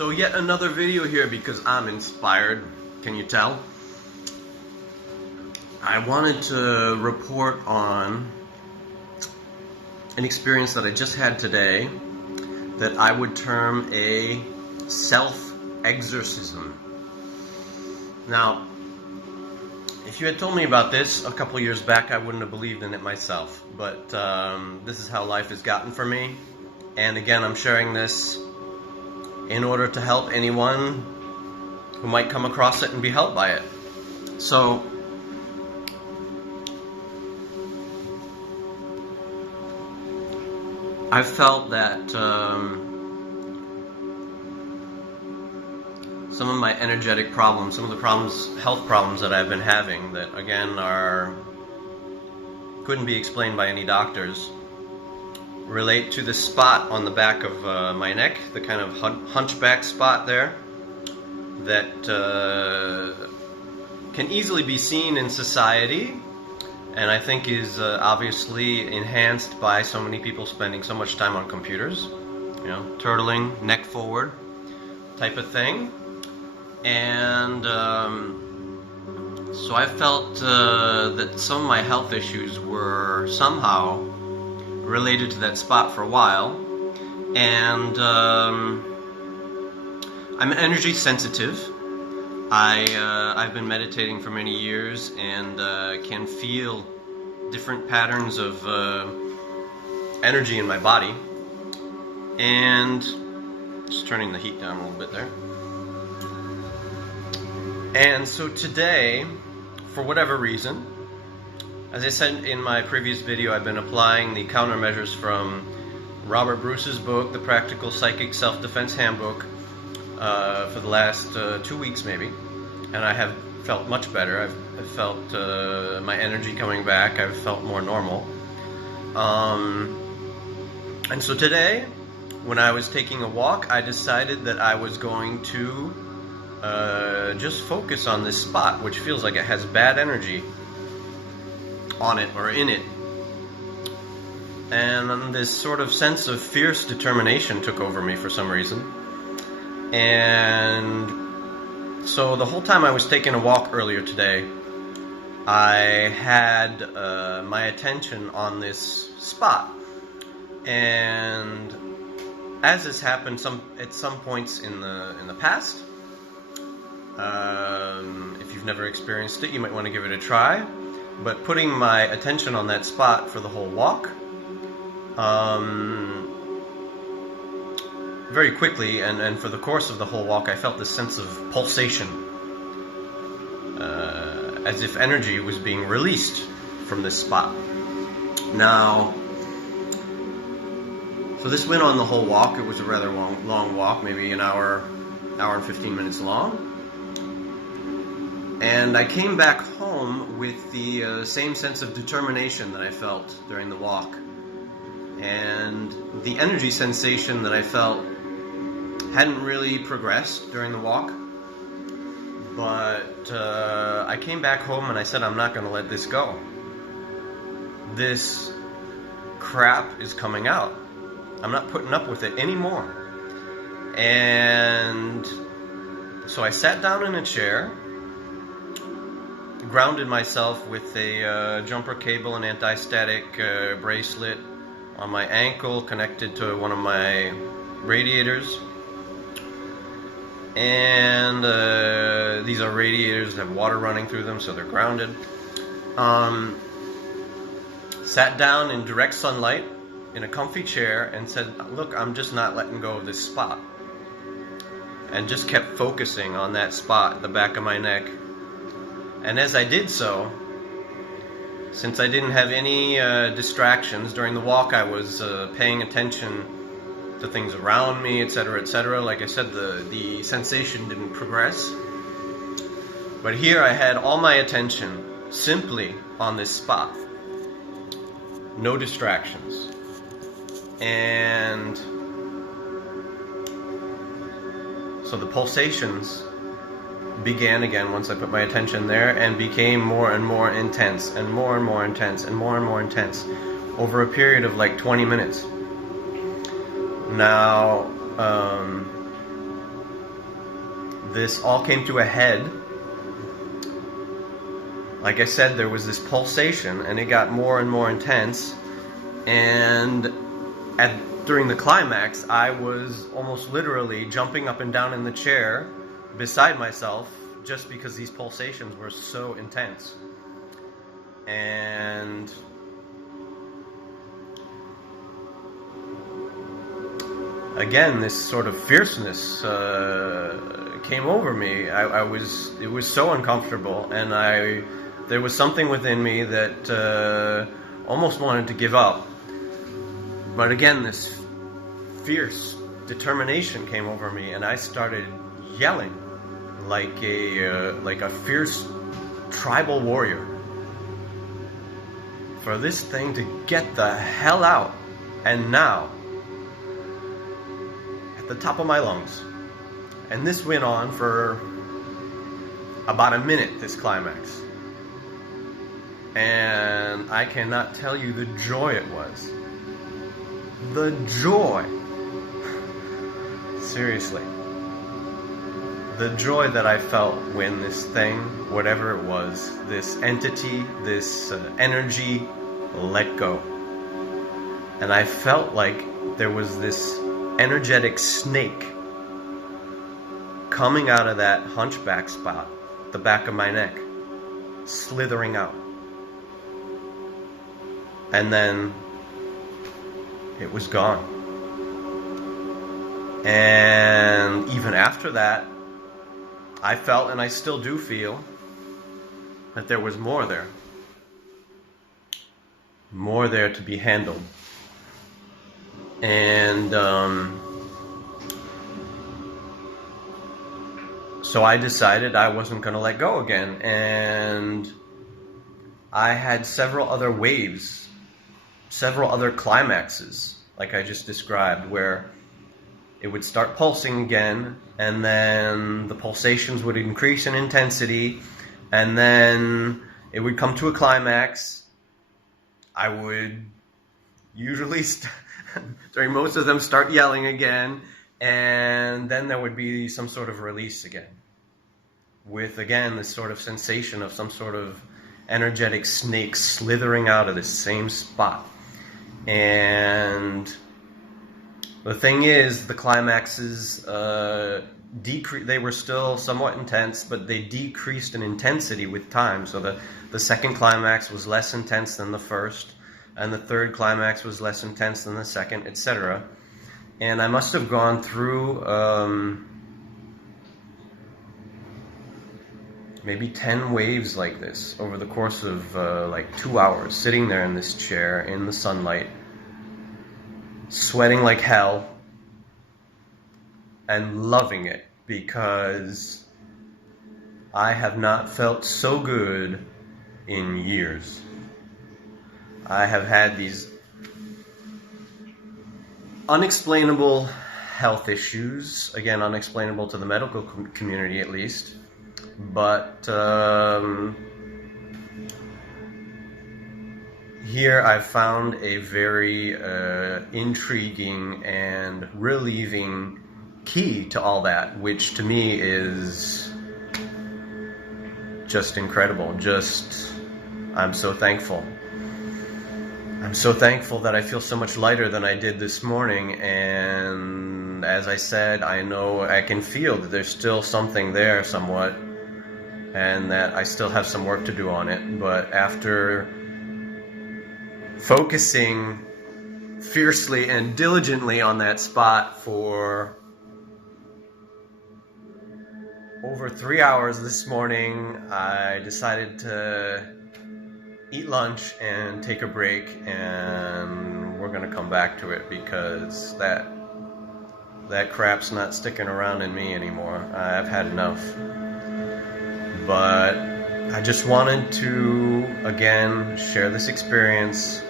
So yet another video here because I'm inspired, can you tell? I wanted to report on an experience that I just had today that I would term a self-exorcism. Now, if you had told me about this a couple years back, I wouldn't have believed in it myself. But this is how life has gotten for me. And again, I'm sharing this in order to help anyone who might come across it and be helped by it. So, I've felt that some of my energetic problems, some of the problems, health problems that I've been having that again couldn't be explained by any doctors, relate to the spot on the back of my neck, the kind of hunchback spot there that can easily be seen in society, and I think is obviously enhanced by so many people spending so much time on computers, you know, turtling, neck forward type of thing. And so I felt that some of my health issues were somehow related to that spot for a while, and I'm energy sensitive. I've been meditating for many years and can feel different patterns of energy in my body. And just turning the heat down a little bit there. And so today, for whatever reason, as I said in my previous video, I've been applying the countermeasures from Robert Bruce's book, the Practical Psychic Self-Defense Handbook, for the last 2 weeks maybe, and I have felt much better. I've felt my energy coming back. I've felt more normal. And so today, when I was taking a walk, I decided that I was going to just focus on this spot, which feels like it has bad energy on it or in it. And this sort of sense of fierce determination took over me for some reason. And so the whole time I was taking a walk earlier today, I had my attention on this spot. And as this happened at some points in the past, if you've never experienced it, you might want to give it a try. But putting my attention on that spot for the whole walk, very quickly and for the course of the whole walk, I felt this sense of pulsation, as if energy was being released from this spot. Now, so this went on the whole walk. It was a rather long walk, maybe an hour and 15 minutes long. And I came back home with the same sense of determination that I felt during the walk. And the energy sensation that I felt hadn't really progressed during the walk. But I came back home and I said, I'm not going to let this go. This crap is coming out. I'm not putting up with it anymore. And so I sat down in a chair, grounded myself with a jumper cable and anti-static bracelet on my ankle connected to one of my radiators. And these are radiators that have water running through them, so they're grounded. Sat down in direct sunlight in a comfy chair and said, look, I'm just not letting go of this spot. And just kept focusing on that spot at the back of my neck. And as I did so, since I didn't have any distractions during the walk, I was paying attention to things around me, etc., etc. Like I said, the sensation didn't progress. But here I had all my attention simply on this spot. No distractions. And so the pulsations began again once I put my attention there, and became more and more intense, and more and more intense, and more and more intense, over a period of like 20 minutes. Now, this all came to a head. Like I said, there was this pulsation, and it got more and more intense, and during the climax, I was almost literally jumping up and down in the chair beside myself just because these pulsations were so intense. And again, this sort of fierceness came over me. It was so uncomfortable, and there was something within me that almost wanted to give up. But again, this fierce determination came over me, and I started yelling like a fierce tribal warrior for this thing to get the hell out, and now, at the top of my lungs. And this went on for about a minute, this climax. And I cannot tell you the joy it was. The joy. Seriously. The joy that I felt when this thing, whatever it was, this entity, this energy, let go. And I felt like there was this energetic snake coming out of that hunchback spot, the back of my neck, slithering out. And then it was gone. And even after that, I felt, and I still do feel, that there was more there. More there to be handled. And so I decided I wasn't going to let go again. And I had several other waves, several other climaxes, like I just described, where it would start pulsing again, and then the pulsations would increase in intensity, and then it would come to a climax. I would usually, during most of them, start yelling again, and then there would be some sort of release again, with, again, this sort of sensation of some sort of energetic snake slithering out of the same spot. And the thing is, the climaxes they were still somewhat intense, but they decreased in intensity with time. So the second climax was less intense than the first, and the third climax was less intense than the second, etc. And I must have gone through maybe 10 waves like this over the course of like 2 hours, sitting there in this chair in the sunlight, sweating like hell, and loving it, because I have not felt so good in years. I have had these unexplainable health issues, again, unexplainable to the medical community at least, but here I've found a very intriguing and relieving key to all that, which to me is just incredible. I'm so thankful. I'm so thankful that I feel so much lighter than I did this morning, and as I said, I know I can feel that there's still something there somewhat, and that I still have some work to do on it, but after focusing fiercely and diligently on that spot for over 3 hours this morning, I decided to eat lunch and take a break, and we're going to come back to it, because that crap's not sticking around in me anymore. I've had enough. But I just wanted to, again, share this experience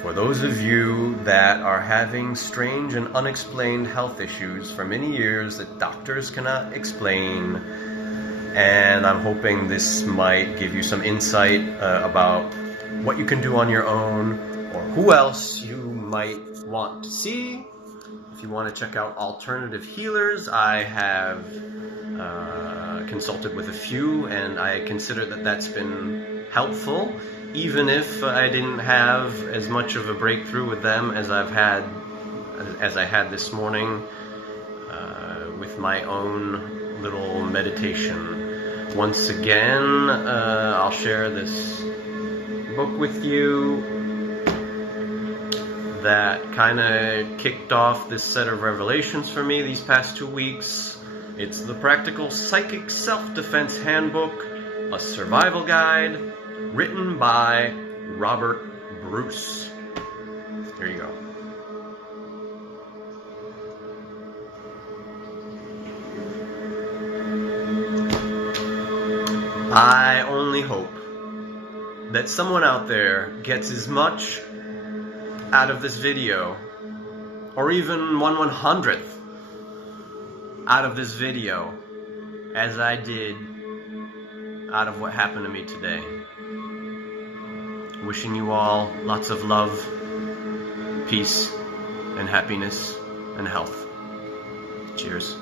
for those of you that are having strange and unexplained health issues for many years that doctors cannot explain. And I'm hoping this might give you some insight about what you can do on your own, or who else you might want to see. If you want to check out alternative healers, I have consulted with a few, and I consider that that's been helpful, even if I didn't have as much of a breakthrough with them as I had this morning with my own little meditation. Once again, I'll share this book with you that kind of kicked off this set of revelations for me these past 2 weeks. It's the Practical Psychic Self-Defense Handbook, a survival guide, written by Robert Bruce. Here you go. I only hope that someone out there gets as much out of this video, or even 1/100th out of this video, as I did out of what happened to me today. Wishing you all lots of love, peace, and happiness, and health. Cheers.